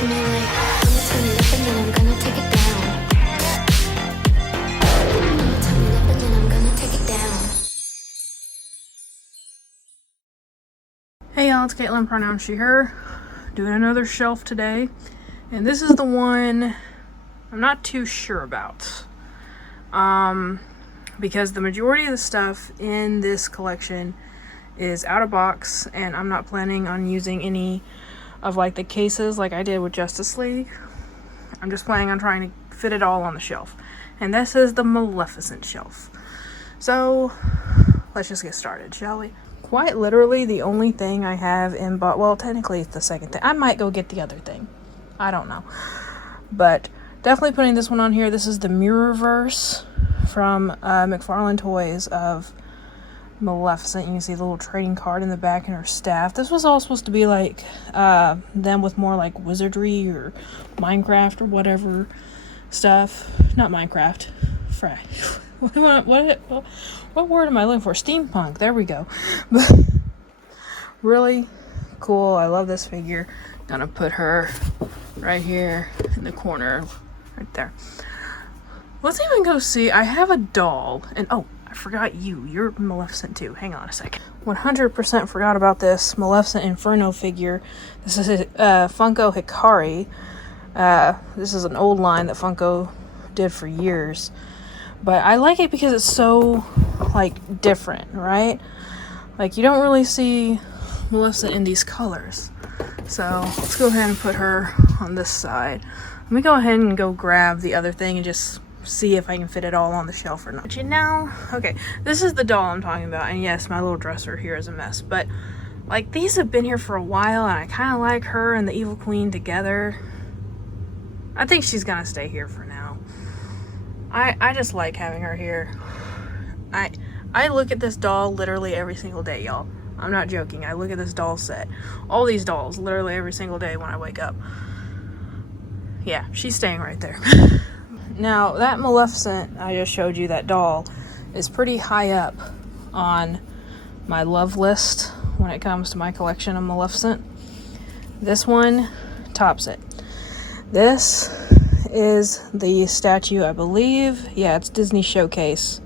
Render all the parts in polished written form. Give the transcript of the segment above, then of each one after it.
to me like, I'ma turn it up and then I'm gonna take it down. I'ma turn it up and then I'm gonna take it down. Hey y'all, it's Caitlin, pronoun she, her, doing another shelf today. And this is the one I'm not too sure about. Because the majority of the stuff in this collection is out of box, and I'm not planning on using any of like the cases like I did with Justice League. I'm just planning on trying to fit it all on the shelf. And this is the Maleficent shelf. So let's just get started, shall we? Quite literally the only thing I have in well, technically it's the second thing. I might go get the other thing. I don't know. But definitely putting this one on here. This is the Mirrorverse from McFarlane Toys of Maleficent. You can see the little trading card in the back and her staff. This was all supposed to be like them with more like wizardry or Minecraft or whatever stuff. Not Minecraft. What word am I looking for? Steampunk. There we go. Really cool. I love this figure. Gonna put her right here in the corner, right there. Let's even go see. I have a doll, and oh, I forgot you. You're Maleficent too. Hang on a second. 100% forgot about this Maleficent Inferno figure. This is a Funko Hikari. This is an old line that Funko did for years. But I like it because it's so, like, different, right? Like, you don't really see Maleficent in these colors. So, let's go ahead and put her on this side. Let me go ahead and go grab the other thing and just see if I can fit it all on the shelf or not. But you know, okay, this is the doll I'm talking about. And yes, my little dresser here is a mess. But, like, these have been here for a while, and I kind of like her and the Evil Queen together. I think she's gonna stay here for now. I just like having her here. I look at this doll literally every single day, y'all. I'm not joking. I look at this doll set. All these dolls literally every single day when I wake up. Yeah, she's staying right there. Now, that Maleficent I just showed you, that doll, is pretty high up on my love list when it comes to my collection of Maleficent. This one tops it. This is the statue, I believe. Yeah, it's Disney Showcase.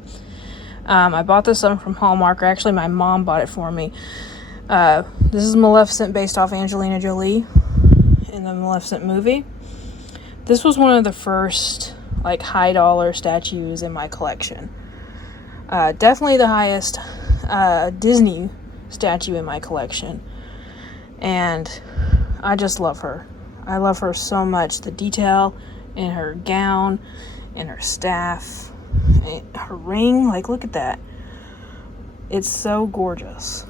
I bought this one from Hallmark. Actually, my mom bought it for me. This is Maleficent based off Angelina Jolie in the Maleficent movie. This was one of the first like high dollar statues in my collection. Definitely the highest Disney statue in my collection. And I just love her. I love her so much. The detail in her gown, in her staff, her ring, like look at that. It's so gorgeous.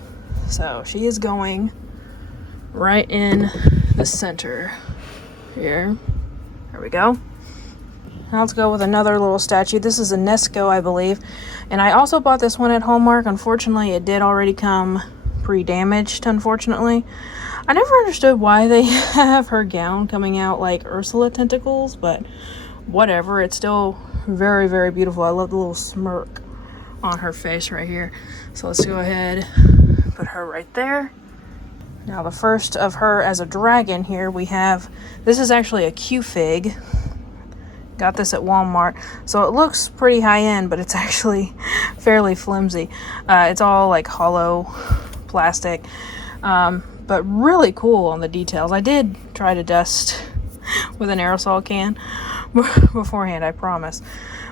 So she is going right in the center here. There we go. Now let's go with another little statue. This is a Nesco, I believe. And I also bought this one at Hallmark. Unfortunately, it did already come pre-damaged, unfortunately. I never understood why they have her gown coming out like Ursula tentacles, but whatever. It's still very, very beautiful. I love the little smirk on her face right here. So let's go ahead, put her right there. Now the first of her as a dragon here we have, this is actually a Q-Fig. Got this at Walmart. So it looks pretty high end, but it's actually fairly flimsy. It's all like hollow plastic. But really cool on the details. I did try to dust with an aerosol can beforehand, I promise.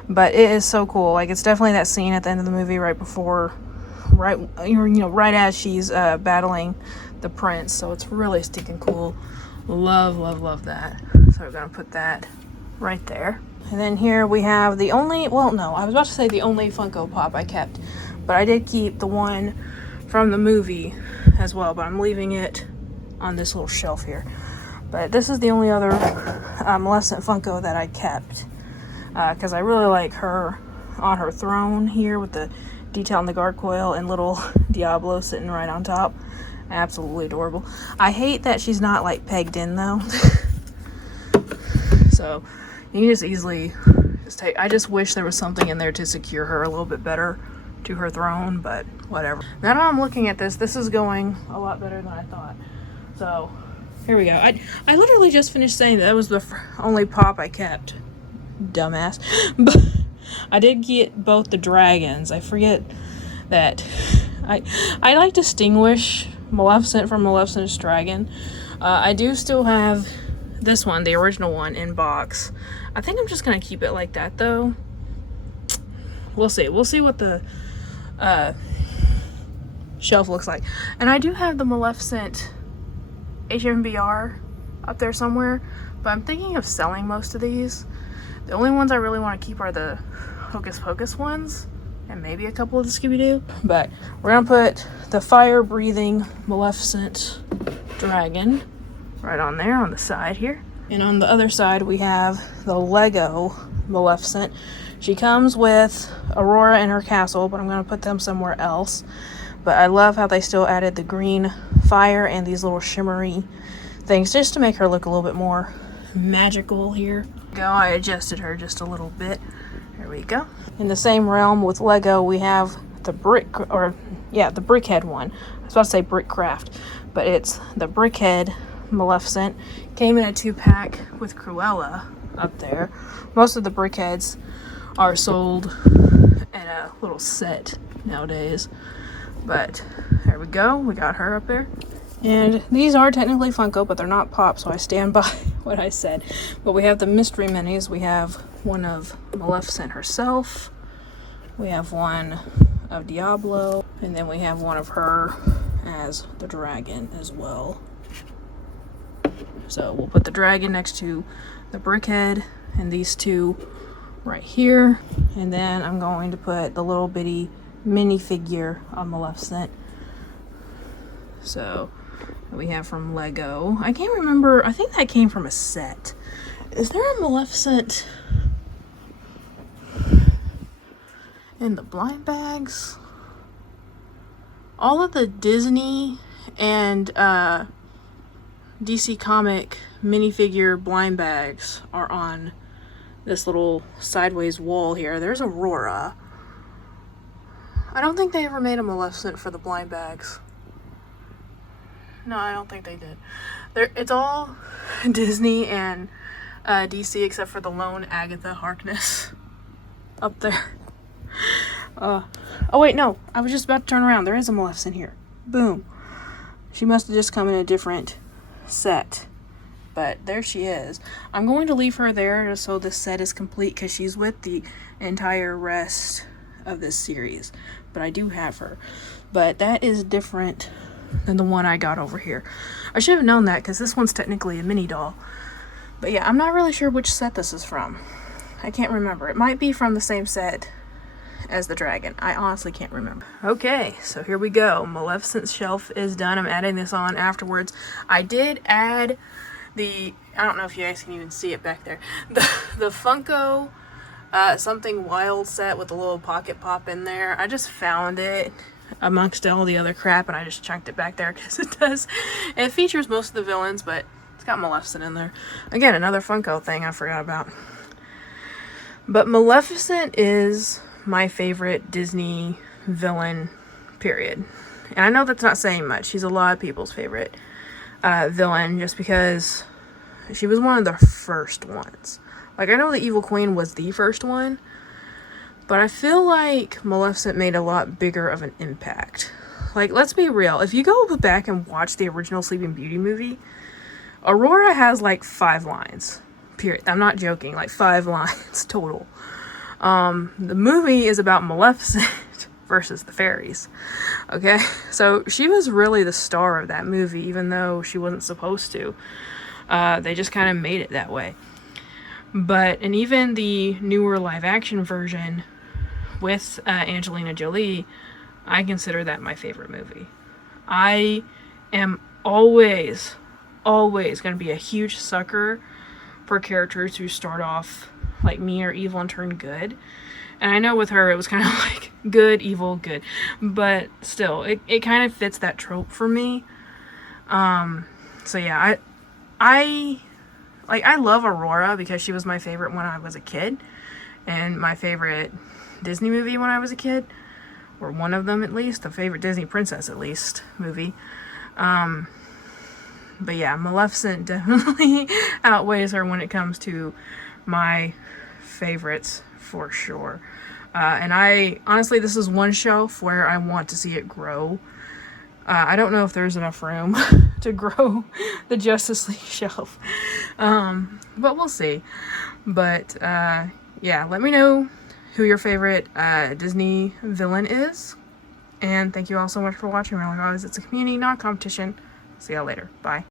But it is so cool. Like, it's definitely that scene at the end of the movie right before, right as she's battling the prince. So it's really stinking cool. Love, love, love that. So we're gonna put that right there. And then here we have the only, well, no, I was about to say the only Funko Pop I kept, but I did keep the one from the movie as well, but I'm leaving it on this little shelf here. But this is the only other Maleficent Funko that I kept, because I really like her on her throne here with the detail in the guard coil and little Diablo sitting right on top. Absolutely adorable. I hate that she's not like pegged in though. So you can just easily just take, I just wish there was something in there to secure her a little bit better to her throne, but whatever. Now that I'm looking at this, this is going a lot better than I thought. So Here we go. I literally just finished saying that was the only pop I kept. Dumbass. But I did get both the dragons. I forget that. I like distinguish Maleficent from Maleficent's dragon. I do still have this one, the original one, in box. I think I'm just gonna keep it like that though. We'll see. We'll see what the shelf looks like. And I do have the Maleficent HMBR up there somewhere, but I'm thinking of selling most of these. The only ones I really want to keep are the Hocus Pocus ones, and maybe a couple of the Scooby-Doo. But we're gonna put the fire-breathing Maleficent dragon right on there on the side here. And on the other side we have the Lego Maleficent. She comes with Aurora and her castle, but I'm gonna put them somewhere else. But I love how they still added the green fire and these little shimmery things just to make her look a little bit more magical here. I adjusted her just a little bit. There we go. In the same realm with Lego, we have the the Brickhead one. I was about to say Brickcraft, but it's the Brickhead Maleficent. Came in a 2-pack with Cruella up there. Most of the Brickheads are sold in a little set nowadays. But there we go. We got her up there. And these are technically Funko, but they're not Pop, so I stand by what I said. But we have the mystery minis. We have one of Maleficent herself. We have one of Diablo. And then we have one of her as the dragon as well. So we'll put the dragon next to the Brickhead and these two right here. And then I'm going to put the little bitty minifigure of Maleficent. So we have from Lego. I can't remember. I think that came from a set. Is there a Maleficent in the blind bags? All of the Disney and DC comic minifigure blind bags are on this little sideways wall here. There's Aurora. I don't think they ever made a Maleficent for the blind bags. No, I don't think they did. It's all Disney and DC except for the lone Agatha Harkness up there. Oh wait, no. I was just about to turn around. There is a Maleficent here. Boom. She must have just come in a different set. But there she is. I'm going to leave her there just so this set is complete because she's with the entire rest of this series. But I do have her. But that is different than the one I got over here. I should have known that because this one's technically a mini doll. But yeah, I'm not really sure which set this is from. I can't remember. It might be from the same set as the dragon. I honestly can't remember. Okay, so here we go. Maleficent's shelf is done. I'm adding this on afterwards. I did add I don't know if you guys can even see it back there. The Funko Something Wild set with a little pocket pop in there. I just found it amongst all the other crap and I just chunked it back there because it features most of the villains, but it's got Maleficent in there. Again, another Funko thing I forgot about. But Maleficent is my favorite Disney villain, period. And I know that's not saying much. She's a lot of people's favorite villain just because she was one of the first ones. Like, I know the Evil Queen was the first one, but I feel like Maleficent made a lot bigger of an impact. Like, let's be real. If you go back and watch the original Sleeping Beauty movie, Aurora has like 5 lines. Period. I'm not joking. Like 5 lines total. The movie is about Maleficent versus the fairies. Okay? So she was really the star of that movie, even though she wasn't supposed to. They just kind of made it that way. And even the newer live action version with Angelina Jolie, I consider that my favorite movie. I am always going to be a huge sucker for characters who start off like mean or evil and turn good. And I know with her it was kind of like good, evil, good. But still, it kind of fits that trope for me. So yeah, I love Aurora because she was my favorite when I was a kid. And my favorite Disney movie when I was a kid. Or one of them at least. A favorite Disney princess at least movie. But yeah, Maleficent definitely outweighs her when it comes to my favorites for sure. And I honestly, this is one shelf where I want to see it grow. I don't know if there's enough room to grow the Justice League shelf, but we'll see. But yeah, let me know who your favorite Disney villain is. And thank you all so much for watching. Remember, guys, it's a community, not a competition. See y'all later. Bye.